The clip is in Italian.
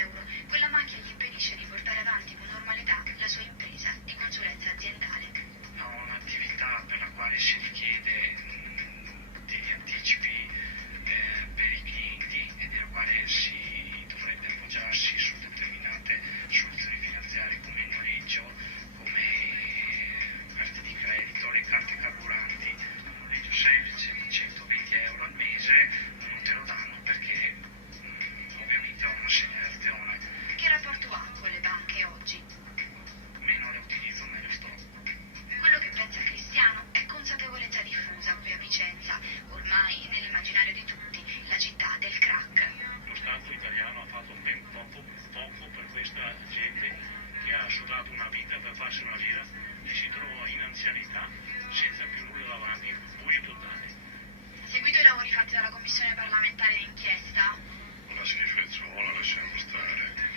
euro. Quella macchia gli impedisce di portare avanti con normalità la sua impresa di consulenza aziendale. Ho un'attività per la quale si richiede degli anticipi per i clienti e della quale si dovrebbe appoggiarsi su determinate soluzioni finanziarie come il noleggio, come carte di credito, le carte carburanti. Un noleggio semplice di 120 euro al mese non te lo danno perché ovviamente ho una segnalazione. Che rapporto ha con le banche oggi? Meno le utilizzo, meglio sto. Quello che pensa Cristiano è consapevolezza diffusa qui a Vicenza, ormai nell'immaginario di tutti, la città del crack. Lo Stato italiano ha fatto ben poco per questa gente che ha sudato una vita per farsi una lira e si trova in anzianità senza più nulla davanti, buio totale. Seguito i lavori fatti dalla commissione parlamentare d'inchiesta? Una schifezzuola, lasciamo stare.